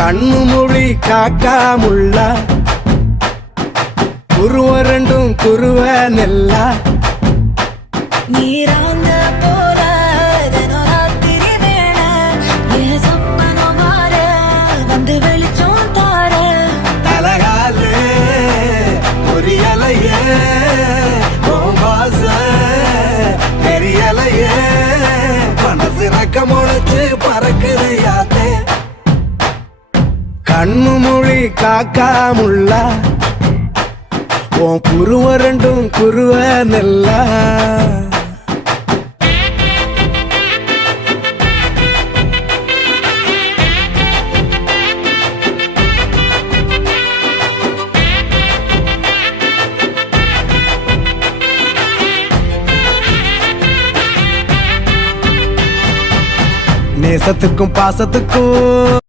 கண்ணு மொழி காக்காமுள்ள குருவ ரெண்டும் குருவ நெல்லா நீராங்க போல தினராத்திரி வேண என் சொப்பனம் மாற வந்து வெளிச்சம் தார தலகாலே பொரியலையே ஓம்பாச பெரியலையே மனசு ரக்க முளைச்சு பறக்குது யாத்தே கண்ணு மொழி காக்காமுள்ள உன் குருவ ரெண்டும் குருவ நெல்லா நேசத்துக்கும் பாசத்துக்கும்